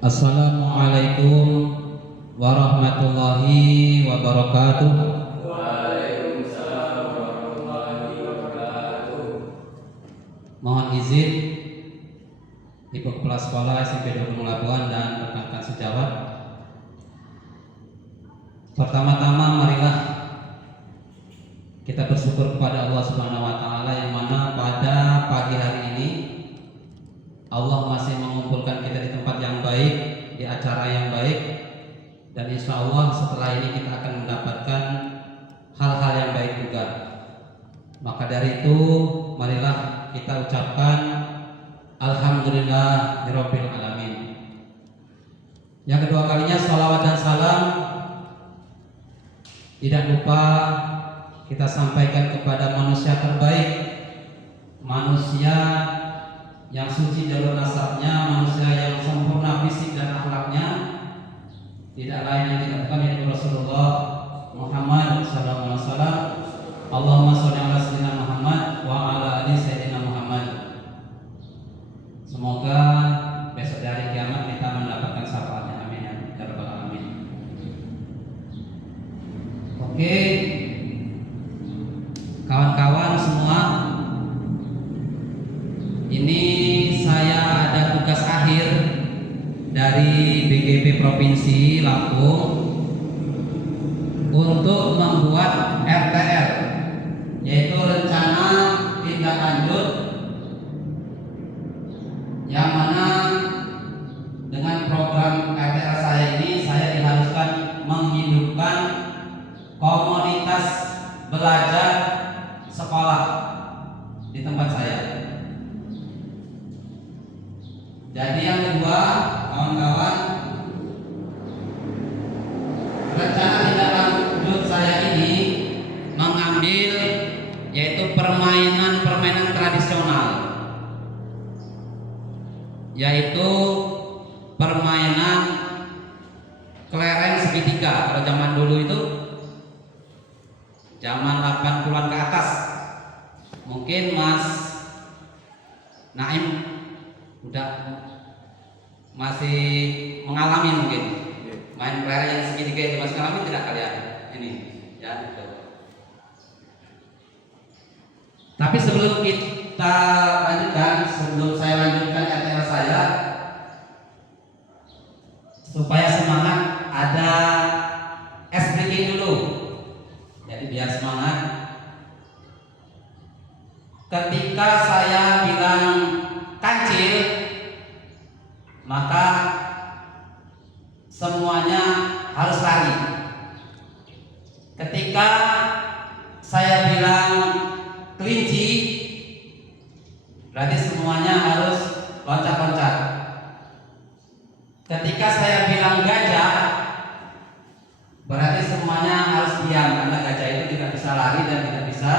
Assalamualaikum warahmatullahi wabarakatuh. Waalaikumsalam warahmatullahi wabarakatuh. Mohon izin Ibu Kepala Sekolah SMP 20 Labuan dan rekan-rekan sejawat. Pertama-tama marilah kita bersyukur kepada Allah Subhanahu wa taala yang mana pada pagi hari ini Allah masih mengumpulkan kita di tempat yang baik, di acara yang baik, dan insya Allah setelah ini kita akan mendapatkan hal-hal yang baik juga. Maka dari itu marilah kita ucapkan Alhamdulillahirabbil alamin. Yang kedua kalinya sholawat dan salam tidak lupa kita sampaikan kepada manusia terbaik, manusia yang suci jalur nasabnya, manusia yang sempurna fisik dan akhlaknya, tidak lain yang tidak bukan yaitu Rasulullah Muhammad sallallahu alaihi wasallam. Allahumma sholli ala sayyidina Muhammad wa ala ali sayyidina Muhammad. Semoga besok dari kiamat kita mendapatkan syafaatnya, amin ya rabbal alamin. Oke, kawan-kawan semua, ini saya ada tugas akhir dari BGP Provinsi Lampung untuk membuat RTL, yaitu rencana tindak lanjut, yang mana dengan program RTL saya ini saya diharuskan menghidupkan komunitas belajar sekolah di tempat saya. Jadi yang kedua, kawan-kawan, rencana tindak lanjut saya ini mengambil yaitu permainan tradisional, yaitu permainan kelereng segitiga. Kalau zaman dulu itu zaman 80-an ke atas, mungkin Mas Naim udah masih mengalami mungkin main kelereng yang segitiga itu. Masih mengalami tidak kalian ini ya gitu. Tapi sebelum kita lanjutkan, sebelum saya lanjutkan RTL saya, supaya semangat, ada ice breaking dulu. Jadi biar semangat. Ketika saya bilang kancil, maka semuanya harus lari. Ketika saya bilang kelinci, berarti semuanya harus loncat-loncat. Ketika saya bilang gajah, berarti semuanya harus diam, karena gajah itu tidak bisa lari dan tidak bisa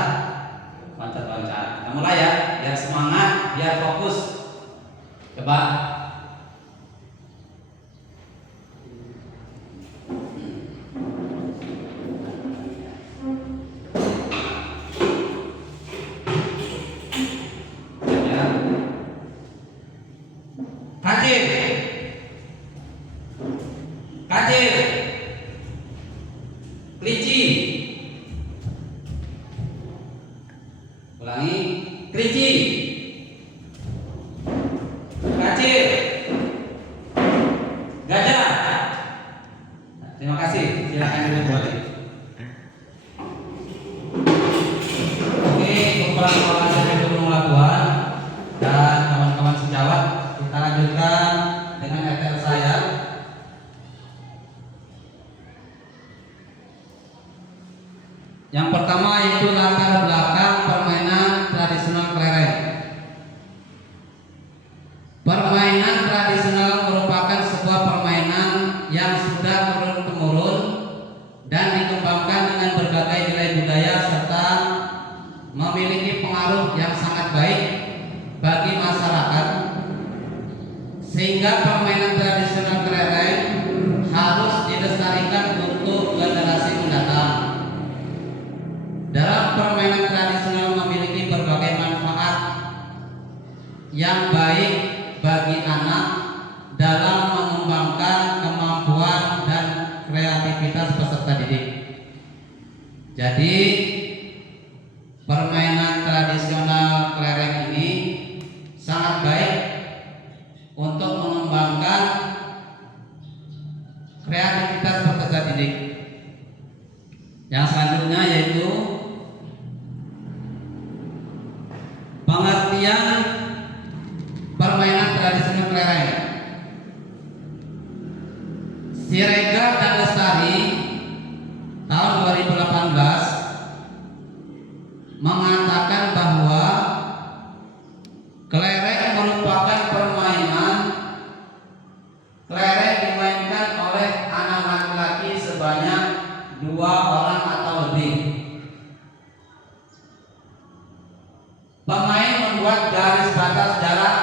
loncat-loncat. Kita mulai ya, biar semangat, biar fokus. Coba. Ya. Kancil. Kancil. Kelinci. Ulangi, kelinci. Kancil. Gajah. Nah, terima kasih. Silakan duduk kembali. Oke, kepala sekolah SMP 20 Labuan dan kawan-kawan sejawat, kita lanjutkan dengan RTL saya. Yang pertama yaitu latar belakang permainan tradisional kelereng. Permainan tradisional merupakan sebuah permainan yang sudah turun-temurun dan dikembangkan dengan berbagai nilai budaya serta memiliki pengaruh yang sangat baik bagi masyarakat, sehingga permainan tradisional kelereng harus dilestarikan untuk generasi mendatang. Dalam permainan tradisional memiliki berbagai manfaat yang baik bagi anak dalam mengembangkan Jadi permainan tradisional kelereng ini sangat baik untuk mengembangkan kreativitas peserta didik. Yang selanjutnya yaitu pengertian permainan tradisional kelereng. Siregar dan Lestari tahun 2018 mengatakan bahwa kelereng merupakan permainan. Kelereng dimainkan oleh anak laki-laki sebanyak 2 orang atau lebih. Pemain membuat garis batas jarak.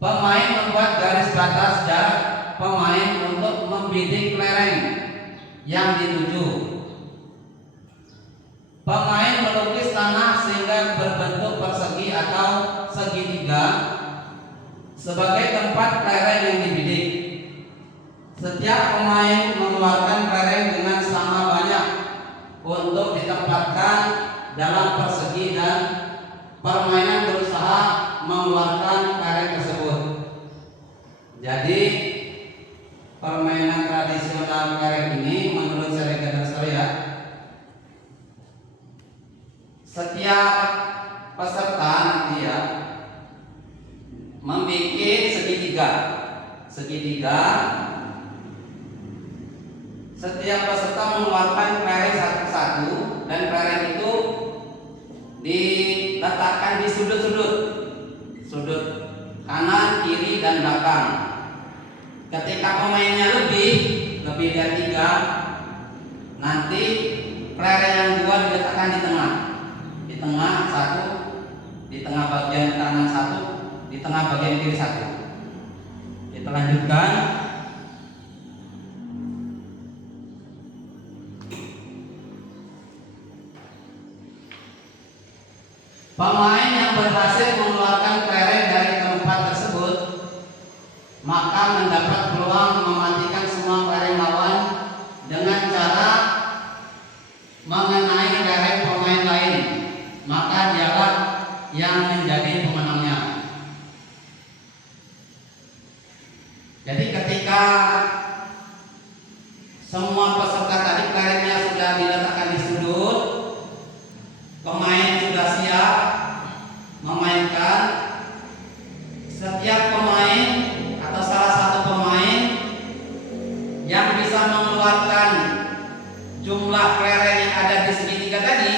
Pemain membuat garis batas jarak pemain untuk membidik kelereng yang dituju. Pemain melukis tanah sehingga berbentuk persegi atau segitiga sebagai tempat kelereng yang dibidik. Setiap pemain mengeluarkan kelereng dengan sama banyak untuk ditempatkan dalam persegi dan permainan berusaha mengeluarkan kelereng tersebut. Jadi permainan tradisional kelereng ini menurut Siregar dan Lestari, setiap peserta nanti membuat segitiga. Setiap peserta mengeluarkan kelereng satu-satu dan kelereng itu diletakkan di sudut kanan, kiri, dan belakang. Ketika pemainnya lebih dari 3, nanti kelereng yang 2 diletakkan di tengah satu, di tengah bagian kanan satu, di tengah bagian kiri satu. Kita lanjutkan. Pemain yang berhasil mengeluarkan kelereng dari tempat tersebut maka mendapat peluang mematikan semua kelereng lawan dengan cara mengenai kelereng pemain lain. Maka dialah yang menjadi pemenangnya. Jadi ketika semua peserta tadi kelerengnya sudah diletakkan di sudut, pemain sudah siap memainkan. Setiap pemain atau salah satu pemain yang bisa mengeluarkan jumlah kelereng yang ada di segitiga tadi,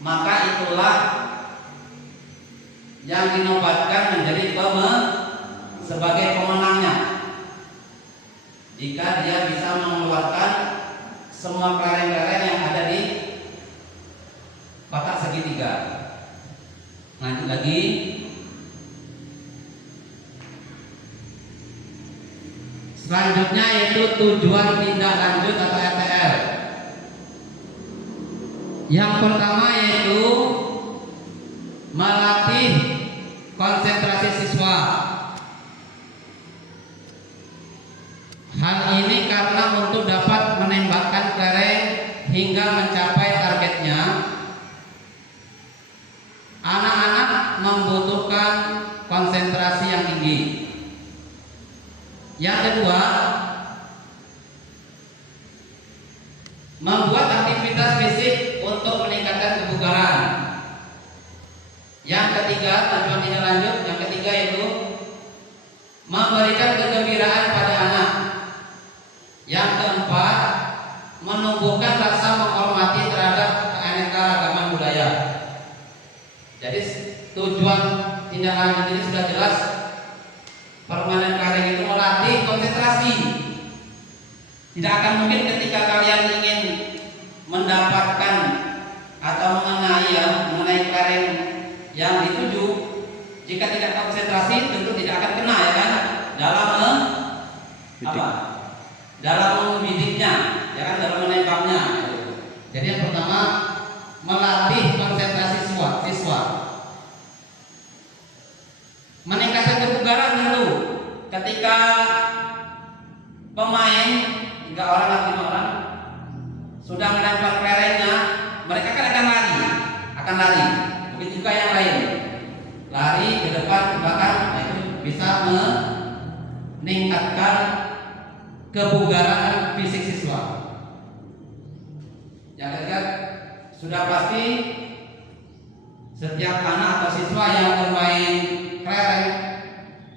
maka itulah yang dinobatkan menjadi sebagai pemenangnya. Jika dia bisa mengeluarkan semua kelereng-kelereng yang ada di kotak segitiga. Lanjut lagi. Selanjutnya yaitu tujuan tindak lanjut atau RTL. Yang pertama yaitu melatih konsentrasi siswa. Hal ini karena untuk dapat menembakkan kelereng hingga mencapai targetnya, anak-anak membutuhkan konsentrasi yang tinggi. Yang kedua, membuat aktivitas fisik untuk meningkatkan kebugaran. Yang ketiga, tujuan tindak lanjut yang ketiga yaitu memberikan kegembiraan pada anak. Yang keempat, menumbuhkan rasa menghormati terhadap keanekaragaman budaya. Jadi tujuan tindak lanjut ini sudah jelas. Permainan kelereng itu melatih konsentrasi. Tidak akan mungkin ketika kalian ingin mendapatkan atau mengenai kelereng yang dituju, jika tidak konsentrasi tentu tidak akan kena, ya kan? Dalam membidiknya, ya kan, dalam menembaknya. Jadi yang pertama melatih konsentrasi siswa. Meningkatkan kebugaran tentu. Ketika pemain 3 orang atau 5 orang sudah melempar kelerengnya, mereka kan akan lari. Begitu juga yang lain, lari ke depan ke belakang. Nah, itu bisa meningkatkan kebugaran fisik siswa. Yang ketiga, sudah pasti setiap anak atau siswa yang bermain kelereng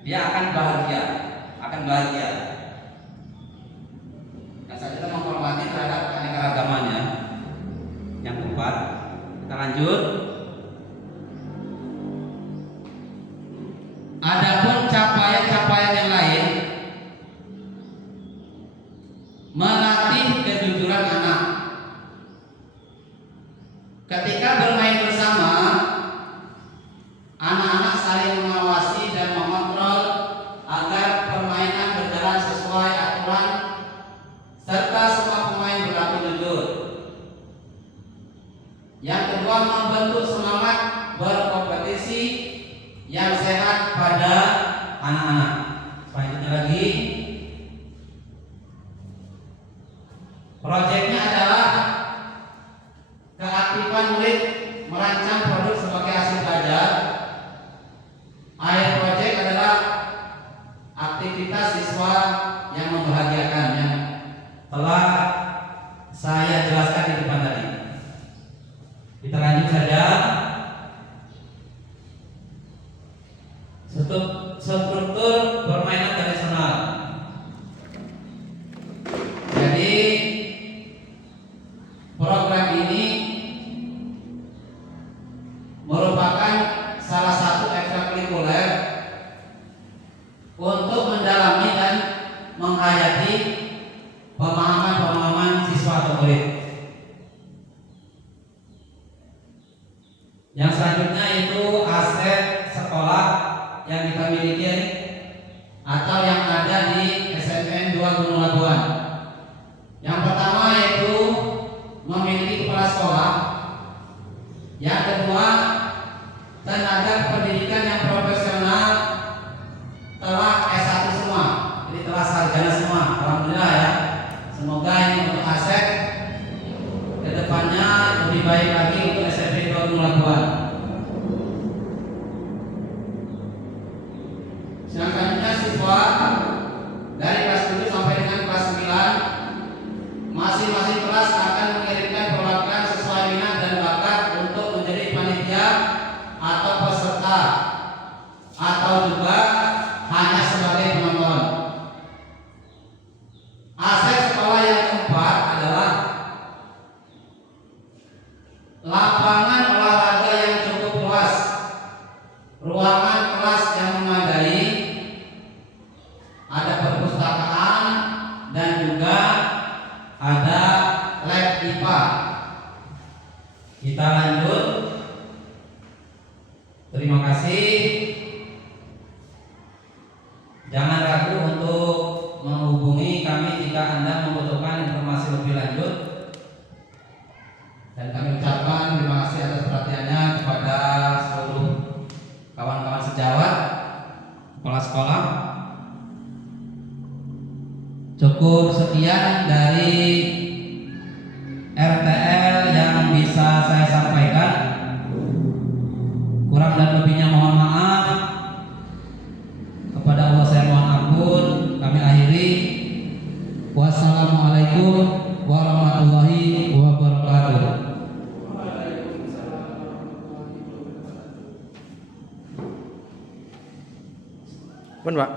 dia akan bahagia. Dan selanjutnya menghormati terhadap keanekaragamannya. Yang keempat, kita lanjut. Adapun capaian-capaian yang lain, melatih kejujuran anak. Ketika bermain bersama, anak-anak saling mengawasi dan mengontrol agar permainan berjalan sesuai aturan serta semua pemain berlaku jujur. Yang kedua, membentuk semangat berkompetisi yang sehat pada anak-anak. Selanjutnya lagi, proyeknya adalah keaktifan murid merancang produk sebagai hasil belajar. Akhir proyek adalah aktivitas siswa yang membahagiakan, yang telah saya jelaskan di depan tadi. Kita lanjut saja. Struktur permainan tradisional. Jadi program ini merupakan salah satu ekstrakurikuler untuk mendalami dan menghayati pemahaman siswa atau murid. Yang selanjutnya itu aset sekolah yang kita miliki atau yang ada di SMN 2 Gunung Labuan. Yang pertama yaitu memiliki kepala sekolah. Yang kedua, tenaga pendidikan yang profesional telah S1 semua, jadi telah sarjana semua. Alhamdulillah ya. Semoga ini untuk aset kedepannya lebih baik lagi untuk SMP 2 Gunung Labuan. Selanjutnya siswa dari kelas 7 sampai dengan kelas 9, masing-masing kelas akan mengirimkan perwakilan sesuai minat dan bakat untuk menjadi panitia atau peserta, atau juga hanya sebagai penonton. Aset sekolah yang keempat adalah lapangan olahraga yang cukup luas, ruangan kelas yang memadai, ada perpustakaan, dan juga ada lab IPA. Kita lanjut. Terima kasih. Jangan ragu untuk menghubungi kami jika Anda membutuhkan informasi lebih lanjut. Dan kami ucapkan terima kasih atas perhatiannya kepada seluruh kawan-kawan sejawat, kepala sekolah. Cukup sekian dari RTL yang bisa saya sampaikan. Kurang dan lebihnya mohon maaf. Kepada Allah saya mohon ampun. Kami akhiri. Wassalamualaikum warahmatullahi wabarakatuh. Pun Pak.